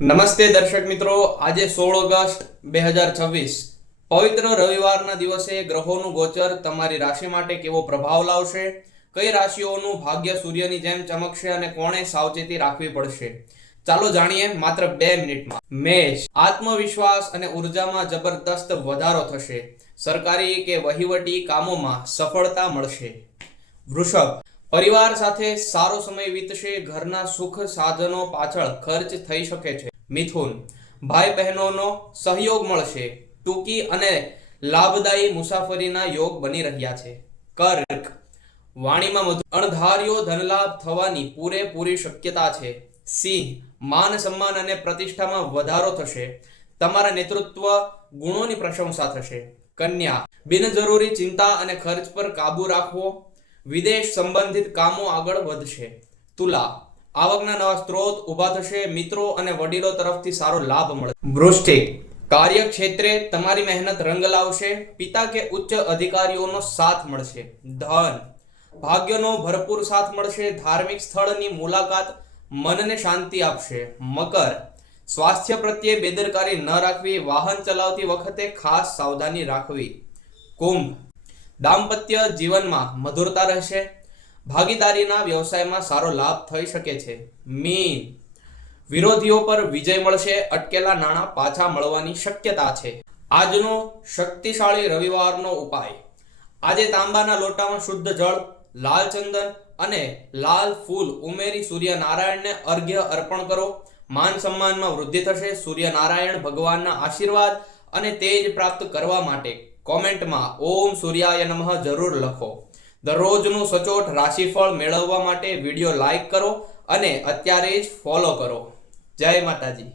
નમસ્તે દર્શક મિત્રો, આજે 16 ઓગસ્ટ 2026 પવિત્ર રવિવારના દિવસે ગ્રહોનું ગોચર તમારી રાશિ માટે કેવો પ્રભાવ લાવશે, કઈ રાશિઓનું ભાગ્ય સૂર્યની જેમ ચમકશે અને કોણે સાવચેતી રાખવી પડશે, ચાલો જાણીએ માત્ર 2 મિનિટમાં. મેષ, આત્મવિશ્વાસ અને ઉર્જામાં જબરદસ્ત વધારો થશે. સરકારી કે વહીવટી કામોમાં સફળતા મળશે. વૃષભ, પરિવાર સાથે સારો સમય વીતશે. ઘરના સુખ સાધનો પાછળ ખર્ચ થઈ શકે છે. મિથુન, ભાઈ બહેનોનો સહયોગ મળશે. ટૂંકી અને લાભદાયી મુસાફરીના યોગ બની રહ્યા છે. કર્ક, વાણીમાં અણધાર્યો ધનલાભ થવાની પૂરેપૂરી શક્યતા છે. સિંહ, માન સન્માન અને પ્રતિષ્ઠામાં વધારો થશે. તમારા નેતૃત્વ ગુણોની પ્રશંસા થશે. કન્યા, બિનજરૂરી ચિંતા અને ખર્ચ પર કાબુ રાખવો. વિદેશ સંબંધિત કામો આગળ વધશે. તુલા, આવકના નવા સ્ત્રોત ઊભા થશે. મિત્રો અને વડીલો તરફથી સારો લાભ મળશે. વૃશ્ચિક, કાર્યક્ષેત્રે તમારી મહેનત રંગ લાવશે. પિતા કે ઉચ્ચ અધિકારીઓનો સાથ મળશે. ધન, ભાગ્યનો ભરપૂર સાથ મળશે. ધાર્મિક સ્થળની મુલાકાત મનને શાંતિ આપશે. મકર, સ્વાસ્થ્ય પ્રત્યે બેદરકારી ન રાખવી. વાહન ચલાવતી વખતે ખાસ સાવધાની રાખવી. કુંભ, દાંપત્ય જીવનમાં મધુરતા રહેશે. ભાગીદારીના વ્યવસાયમાં સારો લાભ થઈ શકે છે. મીન, વિરોધીઓ પર વિજય મળશે. અટકેલા નાણાં પાછા મળવાની શક્યતા છે. આજનો શક્તિશાળી રવિવારનો ઉપાય: આજે તાંબાના લોટામાં શુદ્ધ જળ, લાલ ચંદન અને લાલ ફૂલ ઉમેરી સૂર્યનારાયણને અર્ઘ્ય અર્પણ કરો. માન સન્માનમાં વૃદ્ધિ થશે. સૂર્યનારાયણ ભગવાનના આશીર્વાદ અને તેજ પ્રાપ્ત કરવા માટે કોમેન્ટમાં ઓમ સૂર્યાય નમઃ જરૂર લખો. દરરોજનું સચોટ રાશિફળ મેળવવા માટે વિડીયો લાઈક કરો અને અત્યારે જ ફોલો કરો. જય માતાજી.